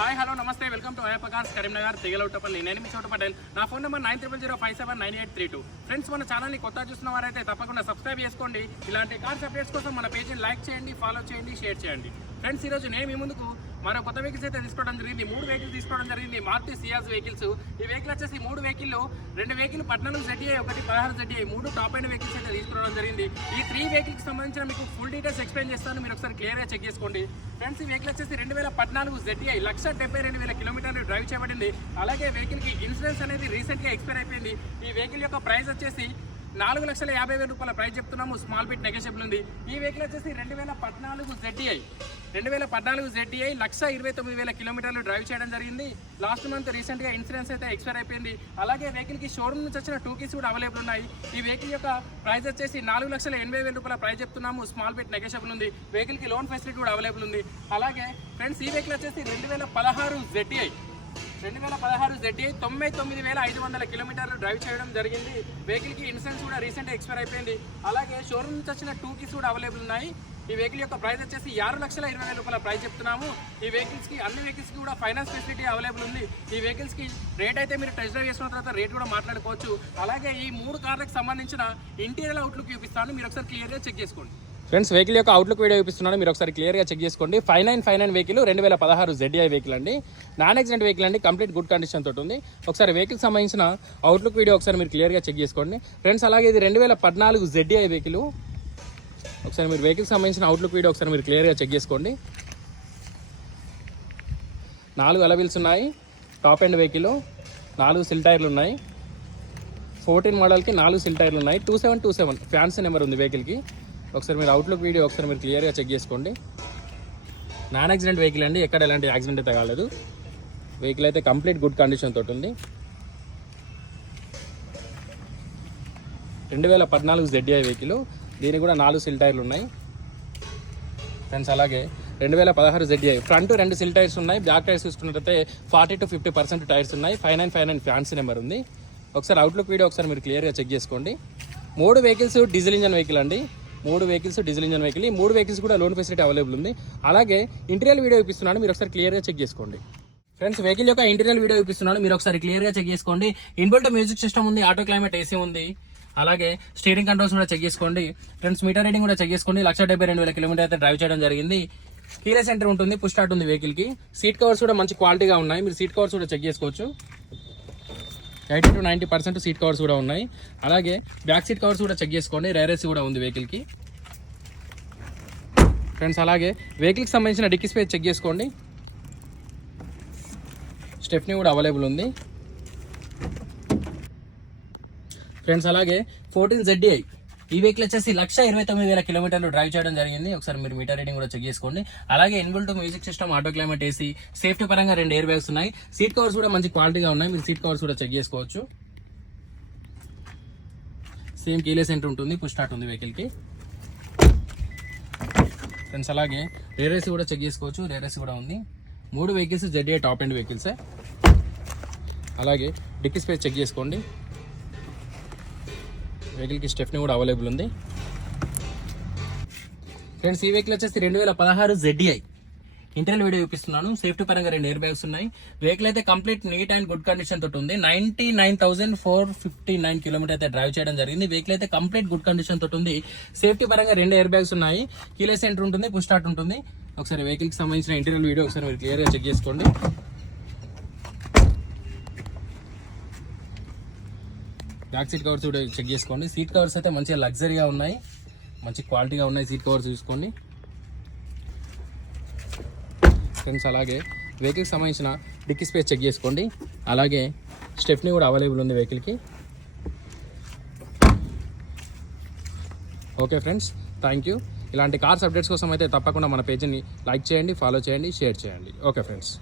Hi hello నమస్తే. Welcome to Ayyappa Karimnagar తెగలౌటపల్లి నేను మీ చోట పటేల్ నా phone number nine triple zero five seven nine eight three two. Friends మన ఛానల్ని కొత్త చూసిన వారైతే తప్పకుండా సబ్స్క్రైబ్ చేసుకోండి. ఇలాంటి కార్స్ అప్డేట్స్ కోసం మన పేజీని లైక్ చేయండి ఫాలో చేయండి షేర్ చేయండి. ఫ్రెండ్స్ ఈరోజు నేను మీ ముందుకు మరో కొత్త వెహికల్స్ అయితే తీసుకోవడం జరిగింది. మూడు వెహికల్స్ తీసుకోవడం జరిగింది. మారుతి సియాజ్ వెహికల్స్ ఈ వెహికల్ వచ్చేసి మూడు వెహికల్ రెండు వెహికల్ పద్నాలుగు జడ్ఏ ఒకటి పదహారు జడ్ఏ మూడు టాప్ అండ్ వెహికల్స్ అయితే తీసుకోవడం జరిగింది. ఈ త్రీ వెహికల్కి సంబంధించిన మీకు ఫుల్ డీటెయిల్స్ ఎక్స్ప్లెయిన్ చేస్తాను. మీరు ఒకసారి క్లియర్గా చెక్ చేసుకోండి. ఫ్రెండ్స్ ఈ వెహికల్ వచ్చేసి రెండు వేల పద్నాలుగు జెడ్ఐ లక్ష డెబ్బై రెండు వేల కిలోమీటర్లు డ్రైవ్ చేయబడింది. అలాగే వెహికల్కి ఇన్సూరెన్స్ అనేది రీసెంట్గా ఎక్స్పైర్ అయిపోయింది. ఈ వెహికల్ యొక్క ప్రైస్ వచ్చేసి నాలుగు లక్షల యాభై వేల రూపాయల ప్రైస్ చెప్తున్నాము. స్మాల్ బిట్ నెగోషియబుల్ ఉంది. ఈ వెహికల్ వచ్చేసి రెండు వేల పద్నాలుగు జెడ్టీఐ రెండు వేల పద్నాలుగు జెడ్డీఐ లక్ష ఇరవై తొమ్మిది వేల కిలోమీటర్లు డ్రైవ్ చేయడం జరిగింది. లాస్ట్ మంత్ రీసెంట్గా ఇన్సూరెన్స్ అయితే ఎక్స్పైర్ అయిపోయింది. అలాగే వెహికల్కి షోరూమ్ నుంచి వచ్చిన టూ కీస్ కూడా అవైలబుల్ ఉన్నాయి. ఈ వెహికల్ యొక్క ప్రైస్ వచ్చేసి నాలుగు లక్షల ఎనభై వేల రూపాయల ప్రైస్ చెప్తున్నాము. స్మాల్ బిట్ నెగోషియబుల్ ఉంది. వెహికల్కి లోన్ ఫెసిలిటీ కూడా అవైలబుల్ ఉంది. అలాగే ఫ్రెండ్స్ ఈ వెహికల్ వచ్చేసి రెండు వేల పదహారు జెడ్డీఐ రెండు వేల పదహారు జెడ్డీ తొంభై తొమ్మిది వేల ఐదు వందల కిలోమీటర్లు డ్రైవ్ చేయడం జరిగింది. వెహికల్కి ఇన్సూరెన్స్ కూడా రీసెంట్ ఎక్స్పైర్ అయిపోయింది. అలాగే షోరూమ్ నుంచి వచ్చిన టూ కీస్ కూడా అవైలబుల్ ఉన్నాయి. ఈ వెహికల్ యొక్క ప్రైస్ వచ్చేసి ఆరు లక్షల ఇరవై వేల రూపాయల ప్రైస్ చెప్తున్నాము. ఈ వెహికల్స్కి అన్ని వెహికల్స్కి కూడా ఫైనాన్స్ ఫెసిలిటీ అవైలబుల్ ఉంది. ఈ వెహికల్స్కి రేట్ అయితే మీరు టెస్ట్ డ్రైవ్ చేసిన తర్వాత రేట్ కూడా మాట్లాడుకోవచ్చు. అలాగే ఈ మూడు కార్లకు సంబంధించిన ఇంటీరియర్ అవుట్లుక్ చూపిస్తాను. మీరు ఒకసారి క్లియర్గా చెక్ చేసుకోండి. ఫ్రెండ్స్ వెహికల్ యొక్క అవుట్లుక్ వీడియో చూపిస్తున్నాను. మీరు ఒకసారి క్లియర్గా చెక్ చేసుకోండి. Five nine five nine vehicle రెండు వేల పదహారు జెడ్ఐ వెహికల్ అండి. నాన్ యాక్సిడెంట్ వెహికల్ అండి. కంప్లీట్ గుడ్ కండిషన్ తోటి ఉంది. ఒకసారి వెహికల్ సంబంధించిన అవుట్లుక్ వీడియో ఒకసారి మీరు క్లియర్గా చెక్ చేసుకోండి. ఫ్రెండ్స్ అలాగే ఇది రెండు వేల పద్నాలుగు జెడ్ఐ వెహికల్ ఒకసారి మీరు వెహికల్ సంబంధించిన అవుట్లుక్ వీడియో ఒకసారి మీరు క్లియర్గా చెక్ చేసుకోండి. నాలుగు అలవిల్స్ ఉన్నాయి. టాప్ ఎండ్ వెహికల్ నాలుగు సిల్ టైర్లు ఉన్నాయి. ఫోర్టీన్ మోడల్కి నాలుగు సిల్ టైర్లు ఉన్నాయి. Two seven two seven fancy number ఉంది వెహికల్కి ఒకసారి మీరు అవుట్లుక్ వీడియో ఒకసారి మీరు క్లియర్గా చెక్ చేసుకోండి. నాన్ యాక్సిడెంట్ వెహికల్ అండి ఎక్కడ ఎలాంటి యాక్సిడెంట్ అయితే కాలేదు. వెహికల్ అయితే కంప్లీట్ గుడ్ కండిషన్ తోటి ఉంది. రెండు వేల పద్నాలుగు జెడ్ఐ వెహికల్ దీనికి కూడా నాలుగు సిల్ టైర్లు ఉన్నాయి. ఫ్రెండ్స్ అలాగే రెండు వేల పదహారు జెడ్ఐ ఫ్రంట్ రెండు సిల్ టైర్స్ ఉన్నాయి. బ్యాక్ టైర్స్ చూసుకున్నట్టయితే forty to fifty percent tyres ఉన్నాయి. Five nine five nine fancy number ఉంది. ఒకసారి అవుట్లుక్ వీడియో ఒకసారి మీరు క్లియర్గా చెక్ చేసుకోండి. మూడు వెహికల్స్ డీజిల్ ఇంజన్ వెహికల్ అండి. మూడు వెహికల్స్ డీజిల్ ఇంజన్ వెహికల్. ఈ మూడు వెహికల్స్ కూడా లోన్ ఫెసిలిటీ అవైలబుల్ ఉంది. అలాగే ఇంటీరియర్ వీడియో ఇప్పిస్తున్నాను మీరు ఒకసారి క్లియర్గా చెక్ చేసుకోండి. ఫ్రెండ్స్ వెహికల్ యొక్క ఇంటీరియర్ వీడియో ఇప్పిస్తున్నాను మీరు ఒకసారి క్లియర్గా చెక్ చేసుకోండి. ఇన్బుల్ట్ మ్యూజిక్ సిస్టమ్ ఉంది ఆటో క్లైమేట్ ఏసీ ఉంది. అలాగే స్టీరింగ్ కంట్రోల్స్ కూడా చెక్ చేసుకోండి. ఫ్రెండ్స్ మీటర్ రీడింగ్ కూడా చెక్ చేసుకోండి. లక్ష డెబ్బై రెండు వేల కిలోమీటర్ అయితే డ్రైవ్ చేయడం జరిగింది. కీలే సెంటర్ ఉంటుంది పుష్ స్టార్ట్ ఉంది వెహికల్కి. సీట్ కవర్స్ కూడా మంచి క్వాలిటీగా ఉన్నాయి మీరు సీట్ కవర్స్ కూడా చెక్ చేసుకోవచ్చు. Eighty to ninety percent seat covers కూడా ఉన్నాయి. అలాగే బ్యాక్ సీట్ కవర్స్ కూడా చెక్ చేసుకోండి. రేరేస్ కూడా ఉంది వెహికల్కి. ఫ్రెండ్స్ అలాగే వెహికల్కి సంబంధించిన డిక్కీ స్పేస్ చెక్ చేసుకోండి. స్టెఫ్నీ కూడా అవైలబుల్ ఉంది. ఫ్రెండ్స్ అలాగే ఫోర్టీన్ జెడ్డీఐ ఈ వెహికల్ వచ్చేసి లక్ష ఇరవై తొమ్మిది వేల కిలోమీటర్లు డ్రైవ్ చేయడం జరిగింది. ఒకసారి మీరు మీటర్ రీడింగ్ కూడా చెక్ చేసుకోండి. అలాగే inbuilt music system auto climate AC safety పరంగా రెండు ఎయిర్ బ్యాగ్స్ ఉన్నాయి. సీట్ కవర్స్ కూడా మంచి క్వాలిటీగా ఉన్నాయి. మీరు సీట్ కవర్స్ కూడా చెక్ చేసుకోవచ్చు. సేమ్ కీలెస్ ఎంటర్ ఉంటుంది. పుష్ స్టార్ట్ ఉంది వెహికల్కి ఫ్రెండ్స్ అలాగే రేరేసి కూడా చెక్ చేసుకోవచ్చు. రేరేసి కూడా ఉంది. మూడు వెహికల్స్ జెడ్ఏ టాప్ ఎండ్ వెహికల్సే అలాగే డిక్కీ స్పేస్ చెక్ చేసుకోండి. వెహికల్కి స్టెఫ్ని కూడా అవైలబుల్ ఉంది. ఫ్రెండ్స్ ఈ వెహికల్ వచ్చేసి రెండు వేల పదహారు జెడ్ఐ ఇంటర్నల్ వీడియో చూపిస్తున్నాను. సేఫ్టీ పరంగా రెండు ఎయిర్ బ్యాగ్స్ ఉన్నాయి. వెహికల్ అయితే complete neat and good condition తోటి ఉంది. Ninety nine thousand four fifty nine kilometer అయితే డ్రైవ్ చేయడం జరిగింది. వెహికల్ అయితే కంప్లీట్ గుడ్ కండిషన్ తోటి ఉంది. సేఫ్టీ పరంగా రెండు ఎయిర్ బ్యాగ్స్ ఉన్నాయి. కీలే సెంటర్ ఉంటుంది పుష్ స్టార్ట్ ఉంటుంది. ఒకసారి వెహికల్కి సంబంధించిన ఇంటీరియర్ వీడియో ఒకసారి మీరు క్లియర్గా చెక్ చేసుకోండి. బ్యాక్ సీట్ కవర్స్ కూడా చెక్ చేసుకోండి. సీట్ కవర్స్ అయితే మంచిగా లగ్జరీగా ఉన్నాయి. మంచి క్వాలిటీగా ఉన్నాయి సీట్ కవర్స్ చూసుకోండి ఫ్రెండ్స్ అలాగే వెహికల్కి సంబంధించిన డిక్కీ స్పేస్ చెక్ చేసుకోండి. అలాగే స్టెఫ్నీ కూడా అవైలబుల్ ఉంది వెహికల్కి ఓకే ఫ్రెండ్స్ థ్యాంక్ యూ ఇలాంటి కార్స్ అప్డేట్స్ కోసం అయితే తప్పకుండా మన పేజీని లైక్ చేయండి ఫాలో చేయండి షేర్ చేయండి. Okay friends